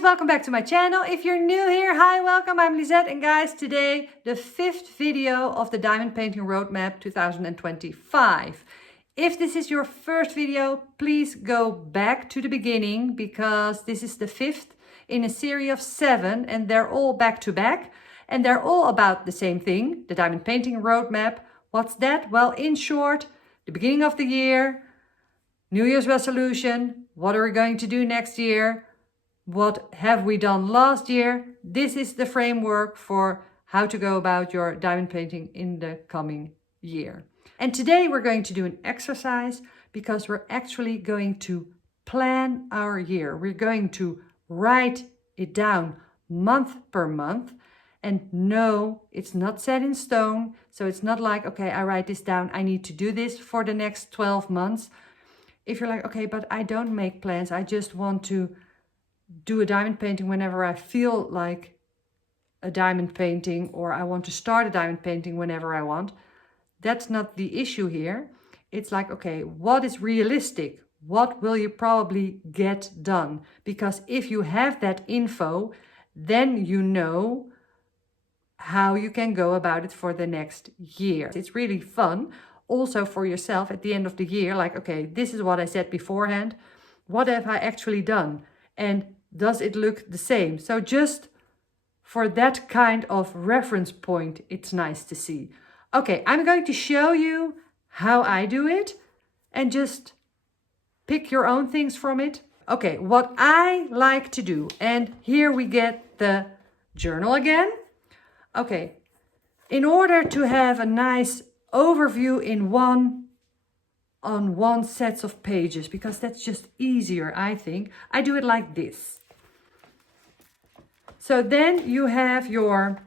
guys, welcome back to my channel. If you're new here, hi, welcome, I'm Lisette, and guys, today the 5th video of the Diamond Painting Roadmap 2025. If this is your first video, please go back to the beginning because this is the 5th in a series of 7 and they're all back to back and they're all about the same thing, the Diamond Painting Roadmap. What's that? Well, in short, the beginning of the year, New Year's resolution, what are we going to do next year? What have we done last year? This is the framework for how to go about your diamond painting in the coming year. And today we're going to do an exercise because we're actually going to plan our year. We're going to write it down month per month. And no, it's not set in stone. So it's not like, okay, I write this down. I need to do this for the next 12 months. If you're like, okay, but I don't make plans. I just want to do a diamond painting whenever I feel like a diamond painting, or I want to start a diamond painting whenever I want. That's not the issue here. It's like, okay, what is realistic? What will you probably get done? Because if you have that info, then you know how you can go about it for the next year. It's really fun also for yourself at the end of the year, like, okay, this is what I said beforehand. What have I actually done? And does it look the same? So just for that kind of reference point, it's nice to see. Okay, I'm going to show you how I do it and just pick your own things from it. Okay, what I like to do, and here we get the journal again. Okay, in order to have a nice overview on one set of pages, because that's just easier, I think, I do it like this. So then you have your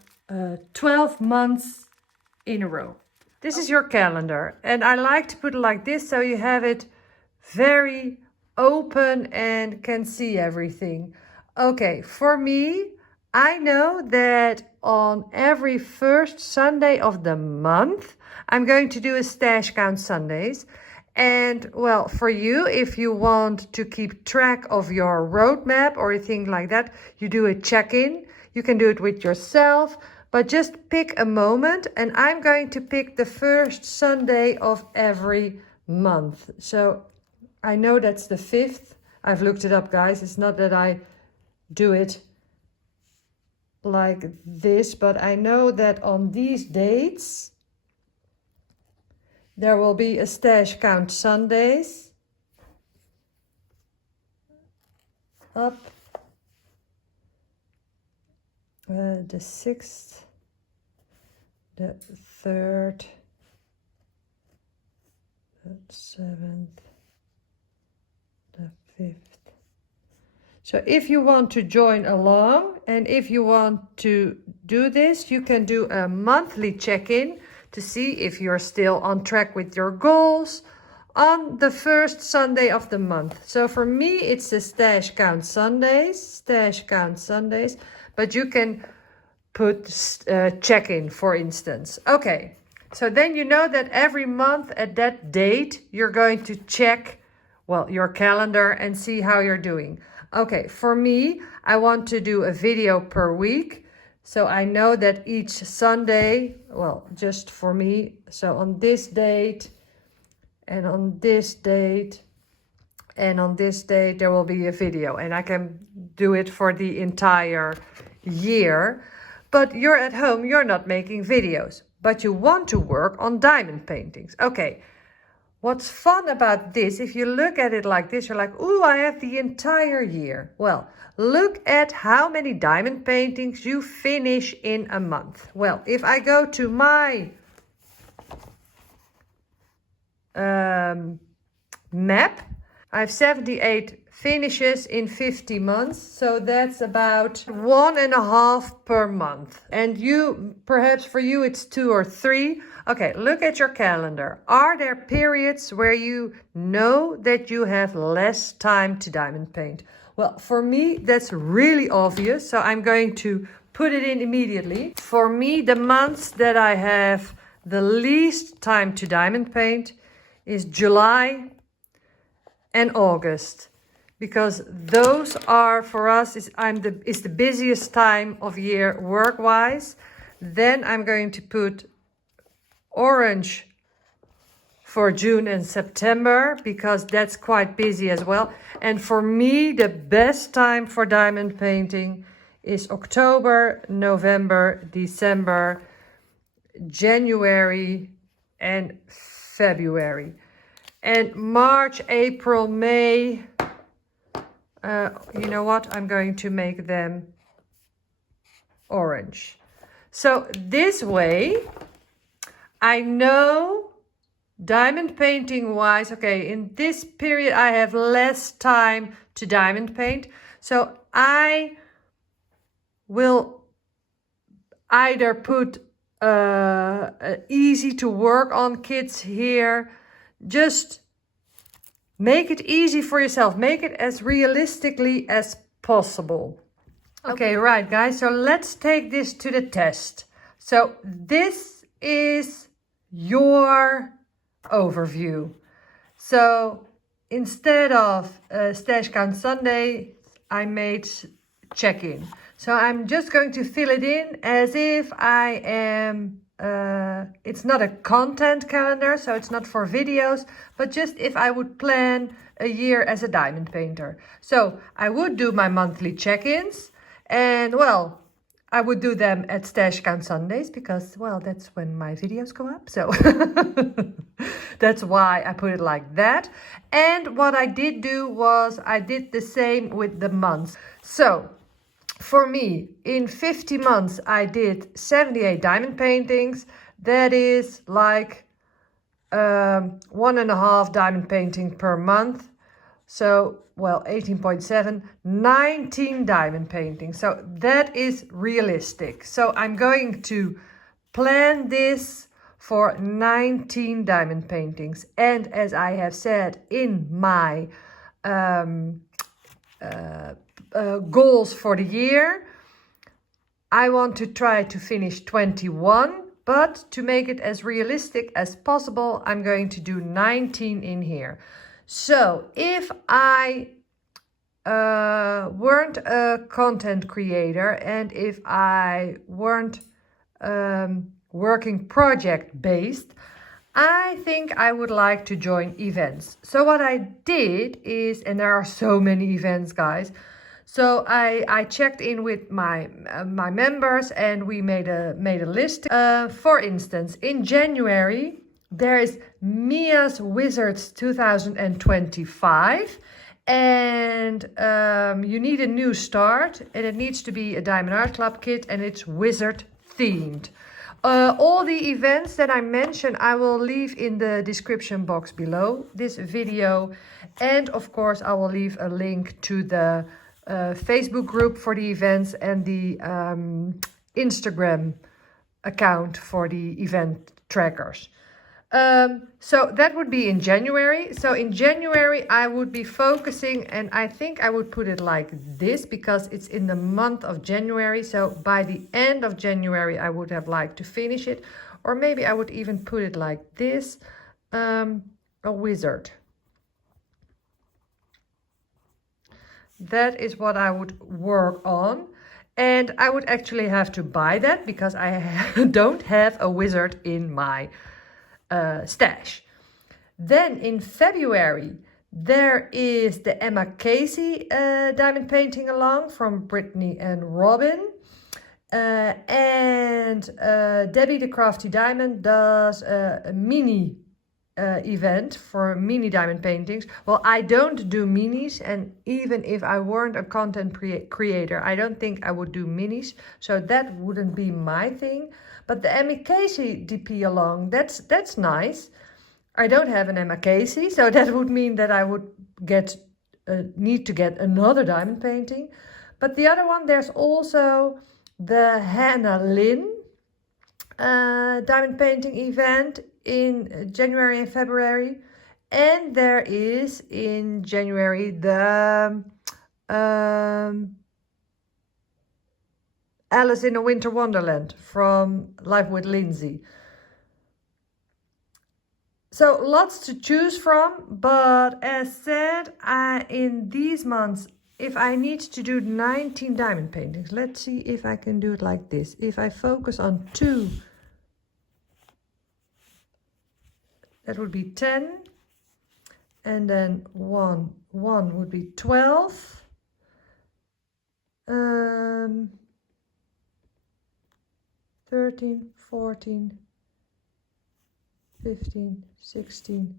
12 months in a row. This is your calendar, and I like to put it like this so you have it very open and can see everything. Okay, for me, I know that on every first Sunday of the month, I'm going to do a stash count Sundays. And well, for you, if you want to keep track of your roadmap or anything like that, you do a check-in. You can do it with yourself, but just pick a moment. And I'm going to pick the first Sunday of every month. So I know that's the 5th. I've looked it up, guys. It's not that I do it like this, but I know that on these dates, there will be a stash count Sundays up the 6th, the 3rd, the 7th, the 5th. So if you want to join along and if you want to do this, you can do a monthly check-in to see if you're still on track with your goals on the first Sunday of the month. So for me, it's the stash count Sundays, but you can put check-in, for instance. Okay, so then you know that every month at that date, you're going to check, well, your calendar and see how you're doing. Okay, for me, I want to do a video per week. So I know that each Sunday, well, just for me, so on this date and on this date and on this date, there will be a video and I can do it for the entire year. But you're at home, you're not making videos, but you want to work on diamond paintings. Okay, what's fun about this, if you look at it like this, you're like, ooh, I have the entire year. Well, look at how many diamond paintings you finish in a month. Well, if I go to my map, I have 78 finishes in 50 months. So that's about 1.5 per month. And you, perhaps for you, it's 2 or 3. Okay, look at your calendar. Are there periods where you know that you have less time to diamond paint? Well, for me, that's really obvious. So I'm going to put it in immediately. For me, the months that I have the least time to diamond paint is July and August. because those are for us is the busiest time of year work-wise. Then I'm going to put orange for June and September because that's quite busy as well. And for me, the best time for diamond painting is October, November, December, January, and February. And March, April, May, you know what? I'm going to make them orange. So this way, I know diamond painting wise, okay, in this period I have less time to diamond paint. So I will either put easy to work on kits here. Just make it easy for yourself. Make it as realistically as possible. Okay, right, guys. So let's take this to the test. So this is your overview. So instead of stash count Sunday, I made check-in. So I'm just going to fill it in as if I am, it's not a content calendar, so it's not for videos, but just if I would plan a year as a diamond painter. So I would do my monthly check-ins, and well, I would do them at Stash Count Sundays because, well, that's when my videos go up. So that's why I put it like that. And what I did do was I did the same with the months. So for me, in 50 months, I did 78 diamond paintings. That is like 1.5 diamond painting per month. So, well, 18.7, 19 diamond paintings. So that is realistic. So I'm going to plan this for 19 diamond paintings. And as I have said in my goals for the year, I want to try to finish 21. But to make it as realistic as possible, I'm going to do 19 in here. So if I weren't a content creator and if I weren't working project based, I think I would like to join events. So what I did is, and there are so many events, guys. So I checked in with my members and we made a list. For instance, in January, there is Mia's Wizards 2025, and you need a new start, and it needs to be a Diamond Art Club kit, and it's wizard themed. All the events that I mentioned, I will leave in the description box below this video, and of course I will leave a link to the Facebook group for the events and the Instagram account for the event trackers. So that would be in January. So in January, I would be focusing, and I think I would put it like this because it's in the month of January. So by the end of January, I would have liked to finish it. Or maybe I would even put it like this, a wizard. That is what I would work on. And I would actually have to buy that because I don't have a wizard in my stash. Then in February, there is the Emma Casey diamond painting along from Brittany and Robin. And Debbie the Crafty Diamond does a mini event for mini diamond paintings. Well, I don't do minis, and even if I weren't a content creator, I don't think I would do minis, so that wouldn't be my thing. But the Emma Casey DP along, that's nice. I don't have an Emma Casey, so that would mean that I would need to get another diamond painting. But the other one, there's also the Hannah Lynn diamond painting event in January and February. And there is in January the Alice in a Winter Wonderland from Life with Lindsay. So lots to choose from, but as said, in these months, if I need to do 19 diamond paintings, let's see if I can do it like this. If I focus on 2, that would be 10, and then 1 would be 12. 13, 14, 15, 16,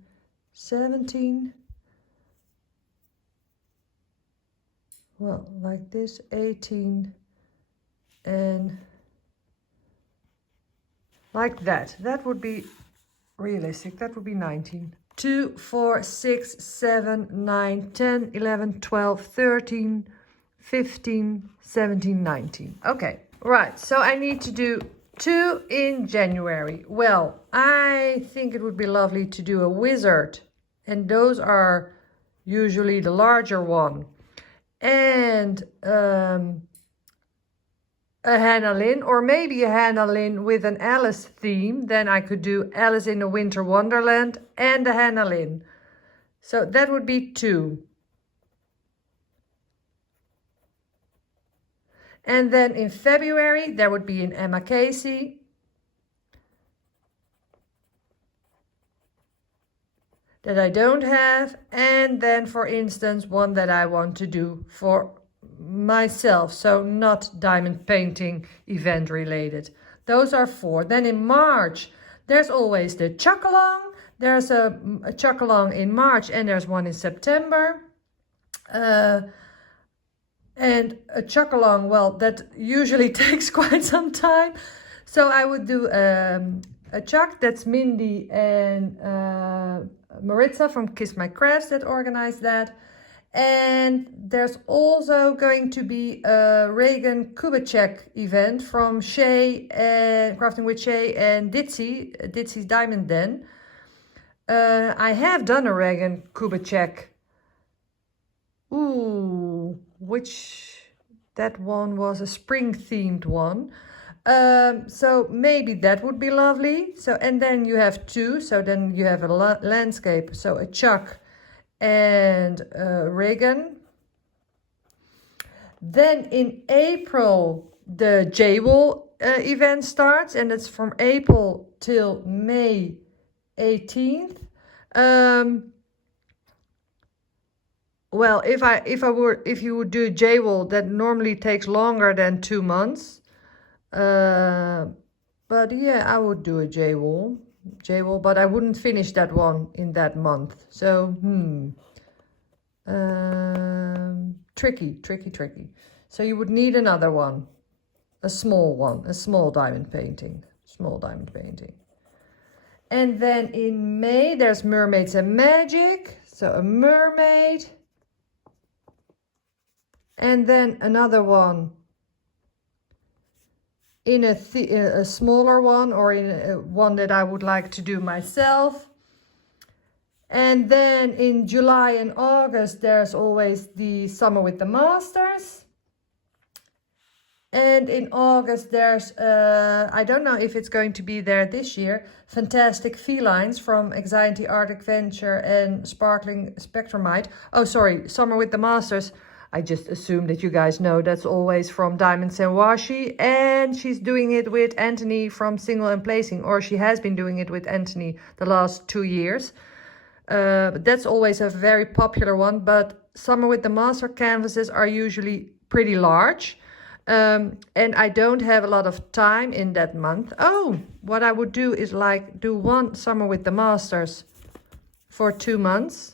17. Well, like this, 18, and like that. That would be realistic. That would be 19. 2, 4, 6, 7, 9, 10, 11, 12, 13, 15, 17, 19. Okay, right. So I need to do 2 in January. Well, I think it would be lovely to do a wizard, and those are usually the larger one. And a Hannah Lynn, or maybe a Hannah Lynn with an Alice theme. Then I could do Alice in a Winter Wonderland and a Hannah Lynn. So that would be 2. And then in February, there would be an Emma Casey. That I don't have. And then, for instance, one that I want to do for myself. So not diamond painting event related. Those are 4. Then in March, there's always the Chuckalong. There's a Chuckalong in March and there's one in September. And a Chuckalong, well, that usually takes quite some time. So I would do a Chuck, that's Mindy and Maritza from Kiss My Crafts that organized that. And there's also going to be a Regan Kubacek event from Shay and Crafting with Shay and Ditsy's Diamond Den. I have done a Regan Kubacek. Ooh, that one was a spring themed one. So maybe that would be lovely. So, and then you have 2. So then you have a landscape. So a Chuck and Regan. Then in April, the J-Wall event starts, and it's from April till May 18th. Well, if you would do J-Wall, that normally takes longer than 2 months. But yeah, I would do a J-Wall, but I wouldn't finish that one in that month. So, tricky. So you would need another one, a small diamond painting, And then in May, there's Mermaids and Magic. So a mermaid. And then another one in a smaller one, or in one that I would like to do myself. And then in July and August, there's always the Summer with the Masters. And in August, there's, I don't know if it's going to be there this year, Fantastic Felines from Anxiety Art Adventure and Sparkling Spectrumite. Oh, sorry, Summer with the Masters. I just assume that you guys know that's always from Diamonds and Washi, and she's doing it with Anthony from Single and Placing, or she has been doing it with Anthony the last 2 years. That's always a very popular one, but Summer with the Master canvases are usually pretty large, and I don't have a lot of time in that month. Oh, what I would do is like do one Summer with the Masters for 2 months.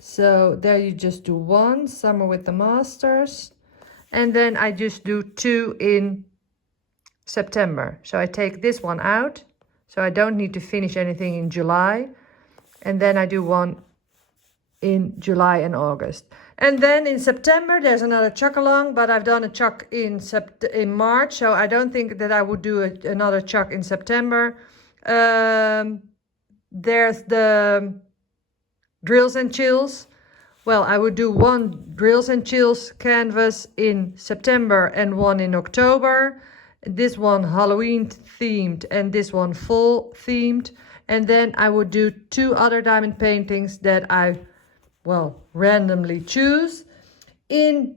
So there you just do one Summer with the Masters, and then I just do 2 in September. So I take this one out, so I don't need to finish anything in July, and then I do 1 in July and August. And then in September there's another Chuckalong, but I've done a Chuck in March, so I don't think that I would do another Chuck in September. There's the Drills and Chills. Well, I would do 1 Drills and Chills canvas in September and 1 in October. this one Halloween themed, and this one fall themed. And then I would do 2 other diamond paintings that I, well, randomly choose. In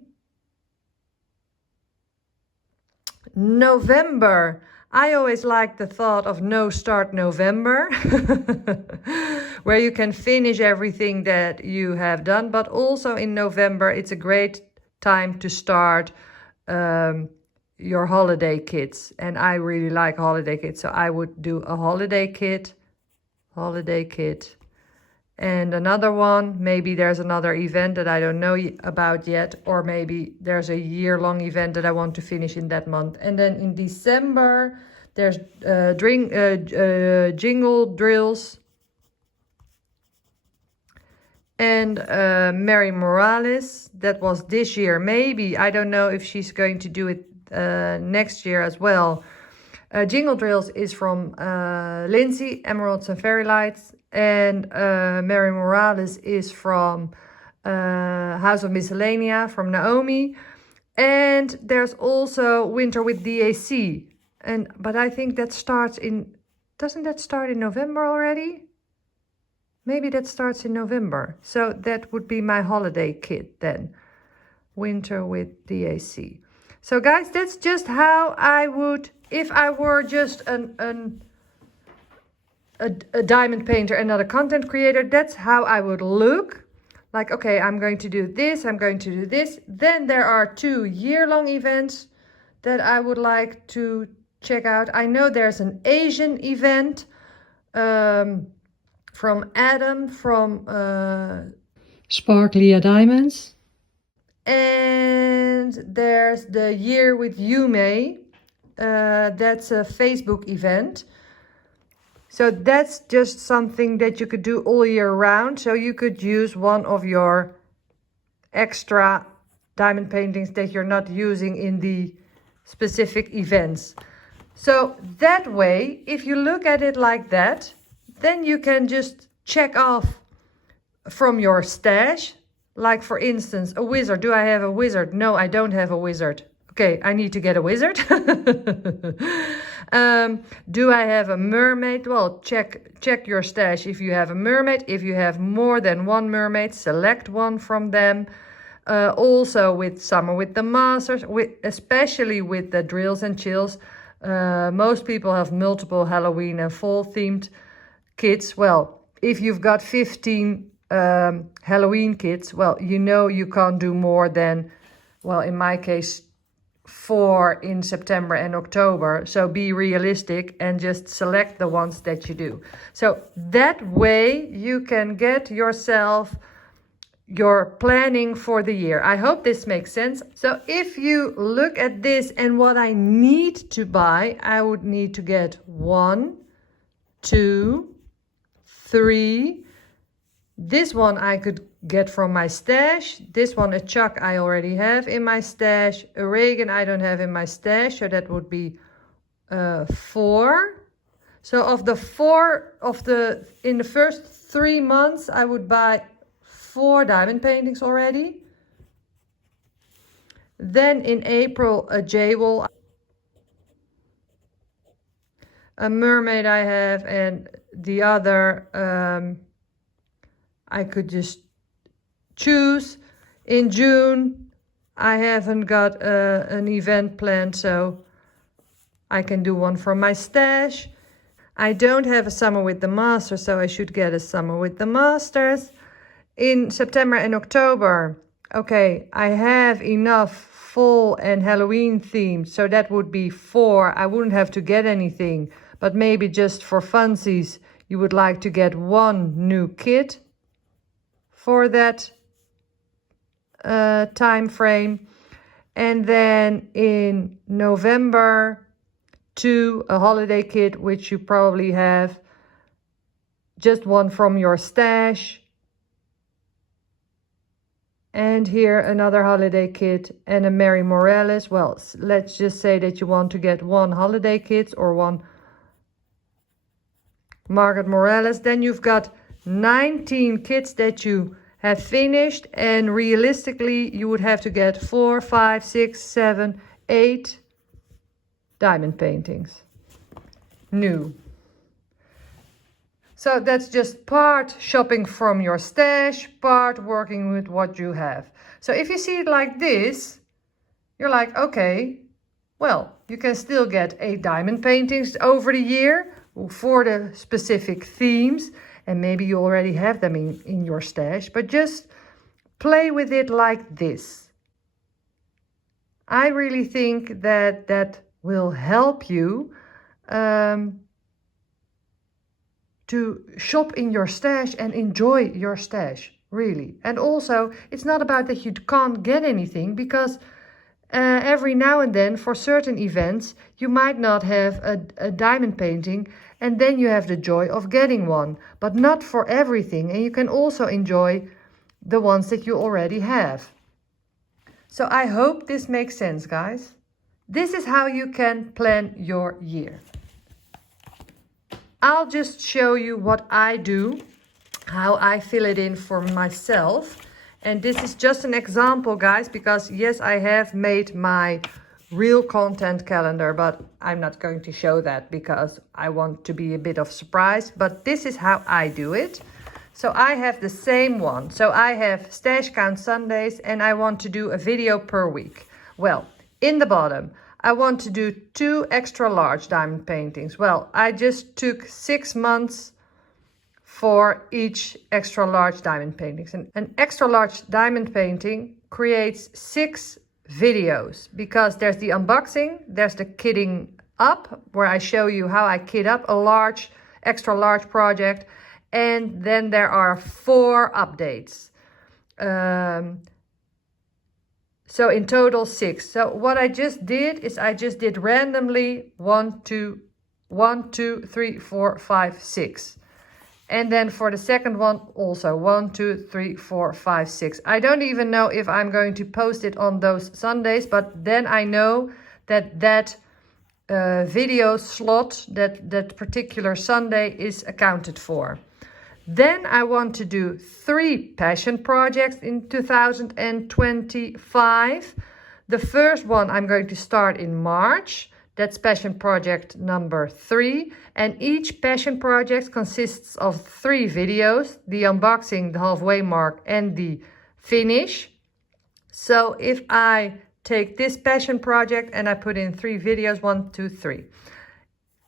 November, I always like the thought of No Start November, where you can finish everything that you have done. But also in November, it's a great time to start your holiday kits. And I really like holiday kits, so I would do a holiday kit, and another one. Maybe there's another event that I don't know about yet, or maybe there's a year-long event that I want to finish in that month. And then in December, there's jingle drills and Mary Morales. That was this year. Maybe, I don't know if she's going to do it next year as well. Jingle Drills is from Lindsay, Emeralds and Fairy Lights, and Mary Morales is from House of Miscellanea, from Naomi. And there's also Winter with DAC. But I think that starts in, doesn't that start in November already? Maybe that starts in November. So that would be my holiday kit then. Winter with DAC. So guys, that's just how I would, if I were just a diamond painter and not a content creator, that's how I would look. Like, okay, I'm going to do this, I'm going to do this. Then there are 2 year-long events that I would like to check out. I know there's an Asian event from Adam from Sparklia Diamonds. And there's the Year with Yume. That's a Facebook event. So that's just something that you could do all year round. So you could use one of your extra diamond paintings that you're not using in the specific events. So that way, if you look at it like that, then you can just check off from your stash. Like, for instance, a wizard. Do I have a wizard? No, I don't have a wizard. Okay, I need to get a wizard. Do I have a mermaid? Well, check your stash if you have a mermaid. If you have more than 1 mermaid, select one from them. Also with Summer with the Masters, especially with the drills and chills. Most people have multiple Halloween and fall themed kits. Well, if you've got 15 Halloween kits, well, you know you can't do more than, well, in my case, 4 in September and October. So be realistic and just select the ones that you do. So that way you can get yourself your planning for the year. I hope this makes sense. So if you look at this and what I need to buy, I would need to get 1, 2, 3. This one I could get from my stash. This one, a Chuck, I already have in my stash. A Regan I don't have in my stash, so that would be 4. So of the 4 in the first 3 months, I would buy 4 diamond paintings already. Then in April, a J-Wall, a mermaid I have, and the other I could just choose. In June, I haven't got an event planned, so I can do one from my stash. I don't have a Summer with the Masters, so I should get a Summer with the Masters. In September and October, okay, I have enough fall and Halloween themed, so that would be 4. I wouldn't have to get anything, but maybe just for funsies, you would like to get 1 new kit for that time frame. And then in November, 2, a holiday kit, which you probably have, just 1 from your stash. And here another holiday kit and a Mary Morales. Well, let's just say that you want to get 1 holiday kit or 1 Margaret Morales. Then you've got 19 kits that you have finished, and realistically you would have to get 4, 5, 6, 7, 8 diamond paintings. New. So that's just part shopping from your stash, part working with what you have. So if you see it like this, you're like, okay, well, you can still get 8 diamond paintings over the year for the specific themes. And maybe you already have them in your stash, but just play with it like this. I really think that that will help you to shop in your stash and enjoy your stash, really. And also, it's not about that you can't get anything, because every now and then for certain events, you might not have a diamond painting, and then you have the joy of getting one, but not for everything. And you can also enjoy the ones that you already have. So I hope this makes sense, guys. This is how you can plan your year. I'll just show you what I do, how I fill it in for myself. And this is just an example, guys, because yes, I have made my real content calendar, but I'm not going to show that because I want to be a bit of surprise. But this is how I do it. So I have the same one. So I have stash count Sundays and I want to do a video per week. Well, in the bottom, I want to do 2 extra large diamond paintings. Well, I just took 6 months for each extra large diamond paintings. And an extra large diamond painting creates 6 videos, because there's the unboxing, there's the kitting up, where I show you how I kit up a extra large project, and then there are 4 updates. So in total 6. So what I just did is I just did randomly 1, 2, 3, 4, 5, 6. And then for the second one also 1, 2, 3, 4, 5, 6. I don't even know if I'm going to post it on those Sundays, but then I know that video slot, that particular Sunday is accounted for. Then I want to do 3 passion projects in 2025. The first one I'm going to start in March. That's passion project number 3. And each passion project consists of 3 videos: the unboxing, the halfway mark, and the finish. So if I take this passion project and I put in 3 videos, 1, 2, 3.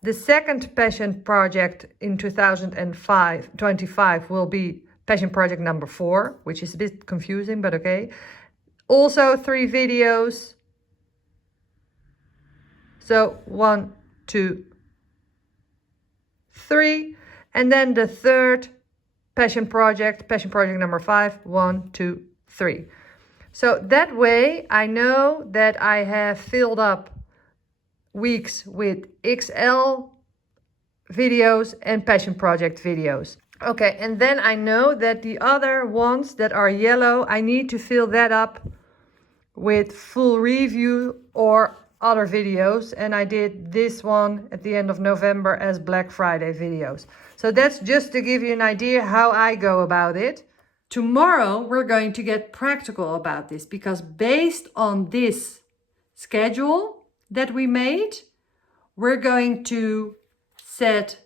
The second passion project in 2025 will be passion project number 4, which is a bit confusing, but okay. Also 3 videos. So 1, 2, 3. And then the third passion project number 5, 1, 2, 3. So that way I know that I have filled up weeks with XL videos and passion project videos. Okay, and then I know that the other ones that are yellow, I need to fill that up with full review or other videos. And I did this one at the end of November as Black Friday videos. So that's just to give you an idea how I go about it. Tomorrow we're going to get practical about this, because based on this schedule that we made, we're going to set,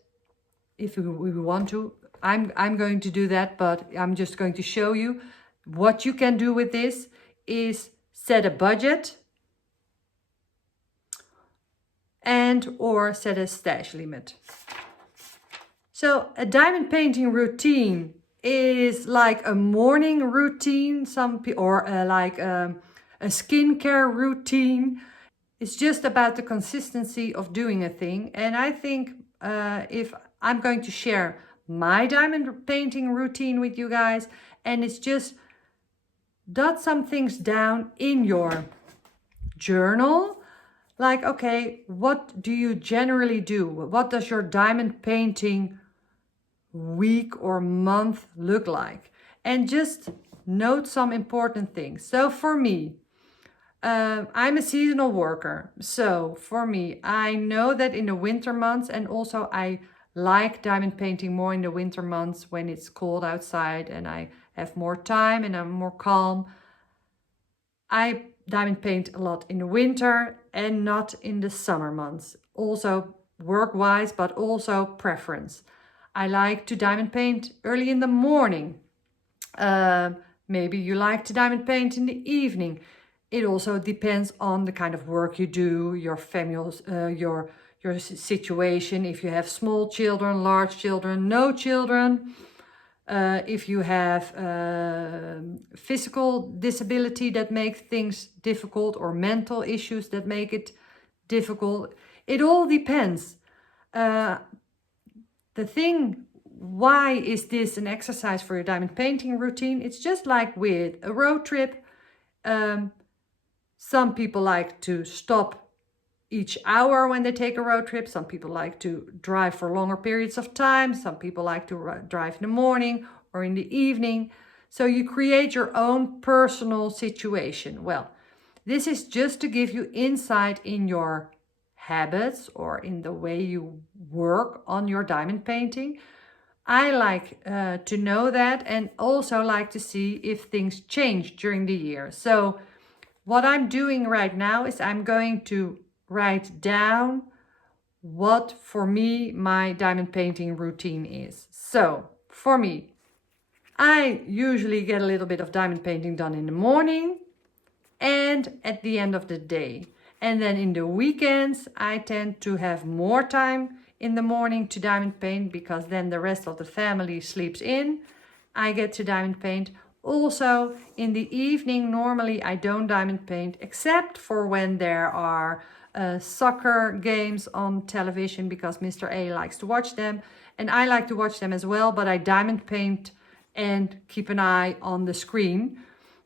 if we want to, I'm going to do that, but I'm just going to show you what you can do with this is set a budget and or set a stash limit. So a diamond painting routine is like a morning routine, like a skincare routine. It's just about the consistency of doing a thing. And I think if I'm going to share my diamond painting routine with you guys, and it's just dot some things down in your journal. Like, okay, what do you generally do? What does your diamond painting week or month look like? And just note some important things. So for me, I'm a seasonal worker. So for me, I know that in the winter months, and also I like diamond painting more in the winter months when it's cold outside and I have more time and I'm more calm. I diamond paint a lot in the winter, and not in the summer months. Also work-wise, but also preference. I like to diamond paint early in the morning. Maybe you like to diamond paint in the evening. It also depends on the kind of work you do, your family, your situation. If you have small children, large children, no children. If you have physical disability that makes things difficult, or mental issues that make it difficult. It all depends. The thing, why is this an exercise for your diamond painting routine? It's just like with a road trip. Some people like to stop each hour when they take a road trip. Some people like to drive for longer periods of time. Some people like to drive in the morning or in the evening. So you create your own personal situation. Well, this is just to give you insight in your habits or in the way you work on your diamond painting. I like to know that, and also like to see if things change during the year. So what I'm doing right now is I'm going to write down what for me my diamond painting routine is. So for me, I usually get a little bit of diamond painting done in the morning and at the end of the day. And then in the weekends, I tend to have more time in the morning to diamond paint, because then the rest of the family sleeps in. I get to diamond paint. Also in the evening, normally I don't diamond paint, except for when there are soccer games on television, because Mr. A likes to watch them and I like to watch them as well, but I diamond paint and keep an eye on the screen.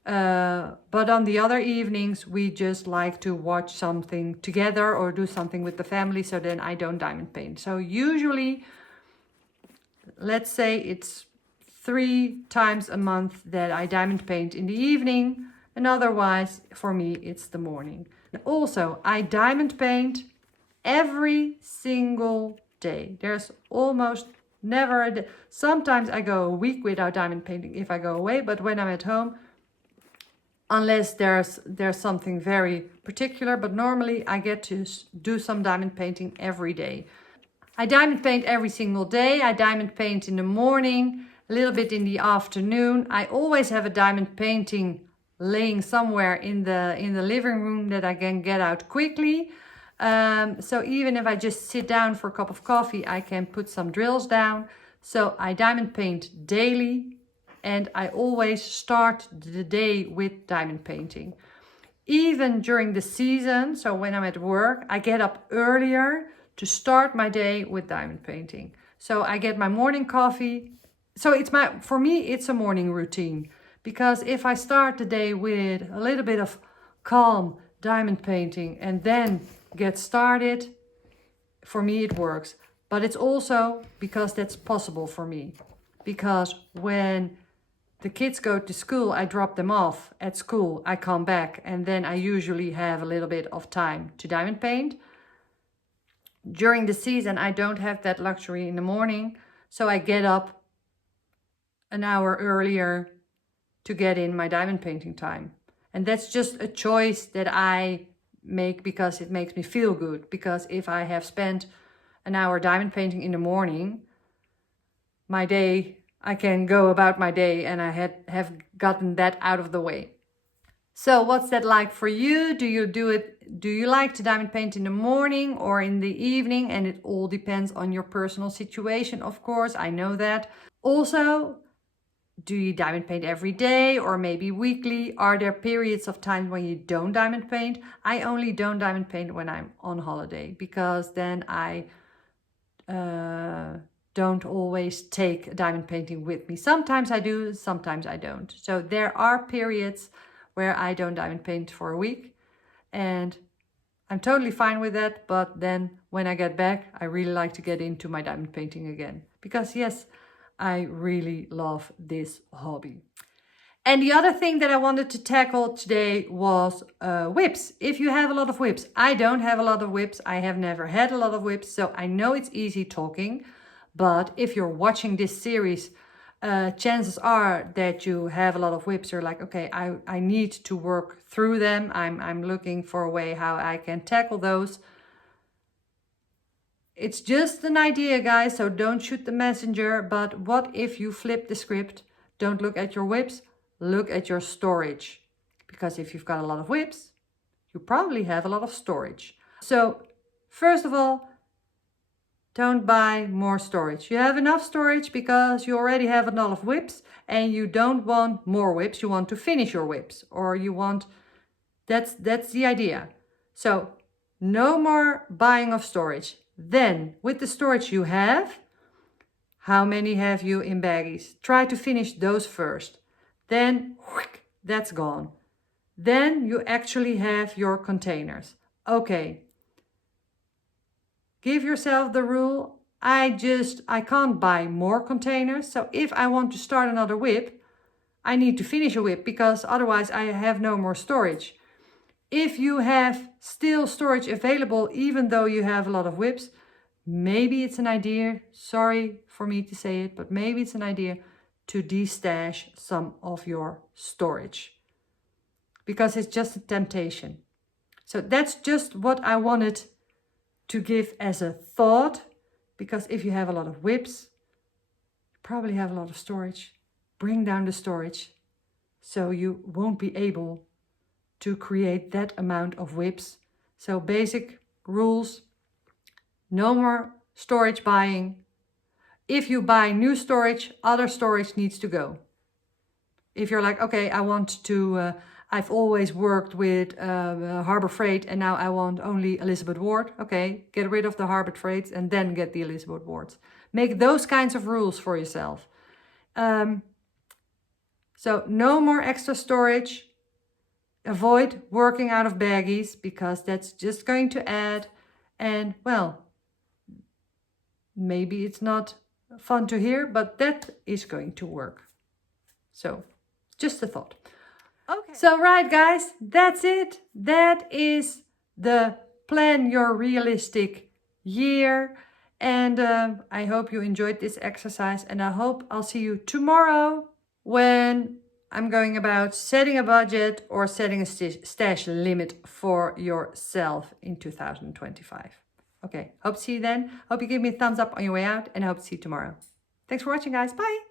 But on the other evenings, we just like to watch something together or do something with the family, so then I don't diamond paint. So usually, let's say it's 3 times a month that I diamond paint in the evening, and otherwise for me it's the morning. Also, I diamond paint every single day. There's almost never a day. Sometimes I go a week without diamond painting if I go away, but when I'm at home, unless there's something very particular, but normally I get to do some diamond painting every day. I diamond paint every single day. I diamond paint in the morning, a little bit in the afternoon. I always have a diamond painting laying somewhere in the living room that I can get out quickly. So even if I just sit down for a cup of coffee, I can put some drills down. So I diamond paint daily, and I always start the day with diamond painting. Even during the season, so when I'm at work, I get up earlier to start my day with diamond painting. So I get my morning coffee. So for me, it's a morning routine, because if I start the day with a little bit of calm diamond painting and then get started, for me it works. But it's also because that's possible for me, because when the kids go to school, I drop them off at school, I come back, and then I usually have a little bit of time to diamond paint. During the season, I don't have that luxury in the morning, so I get up an hour earlier to get in my diamond painting time. And that's just a choice that I make because it makes me feel good. Because if I have spent an hour diamond painting in the morning, my day, I can go about my day and I have gotten that out of the way. So what's that like for you? Do you like to diamond paint in the morning or in the evening? And it all depends on your personal situation, of course, I know that. Also, do you diamond paint every day or maybe weekly? Are there periods of time when you don't diamond paint? I only don't diamond paint when I'm on holiday, because then I don't always take diamond painting with me. Sometimes I do, sometimes I don't. So there are periods where I don't diamond paint for a week, and I'm totally fine with that. But then when I get back, I really like to get into my diamond painting again, because yes, I really love this hobby. And the other thing that I wanted to tackle today was whips. If you have a lot of whips, I don't have a lot of whips. I have never had a lot of whips, so I know it's easy talking. But if you're watching this series chances are that you have a lot of WIPs. You're like, okay, I need to work through them. I'm looking for a way how I can tackle those. It's just an idea, guys, so don't shoot the messenger. But what if you flip the script? Don't look at your WIPs, look at your storage. Because if you've got a lot of WIPs, you probably have a lot of storage. So first of all, don't buy more storage. You have enough storage because you already have a lot of WIPs and you don't want more WIPs. You want to finish your WIPs, or you want, that's the idea. So no more buying of storage. Then with the storage you have, how many have you in baggies? Try to finish those first. Then that's gone. Then you actually have your containers. Okay. Give yourself the rule, I can't buy more containers. So if I want to start another WIP, I need to finish a WIP because otherwise I have no more storage. If you have still storage available, even though you have a lot of WIPs, maybe it's an idea, sorry for me to say it, but maybe it's an idea to destash some of your storage because it's just a temptation. So that's just what I wanted to give as a thought, because if you have a lot of WIPs, you probably have a lot of storage. Bring down the storage so you won't be able to create that amount of WIPs. So basic rules, no more storage buying. If you buy new storage, other storage needs to go. If you're like, okay, I want to, I've always worked with Harbor Freight and now I want only Elizabeth Ward. Okay, get rid of the Harbor Freights and then get the Elizabeth Wards. Make those kinds of rules for yourself. So no more extra storage. Avoid working out of baggies because that's just going to add, and well, maybe it's not fun to hear, but that is going to work. So just a thought. Okay. So right guys, that's it. That is the plan your realistic year. And I hope you enjoyed this exercise, and I hope I'll see you tomorrow when I'm going about setting a budget or setting a stash limit for yourself in 2025. Okay, hope to see you then. Hope you give me a thumbs up on your way out, and I hope to see you tomorrow. Thanks for watching, guys. Bye.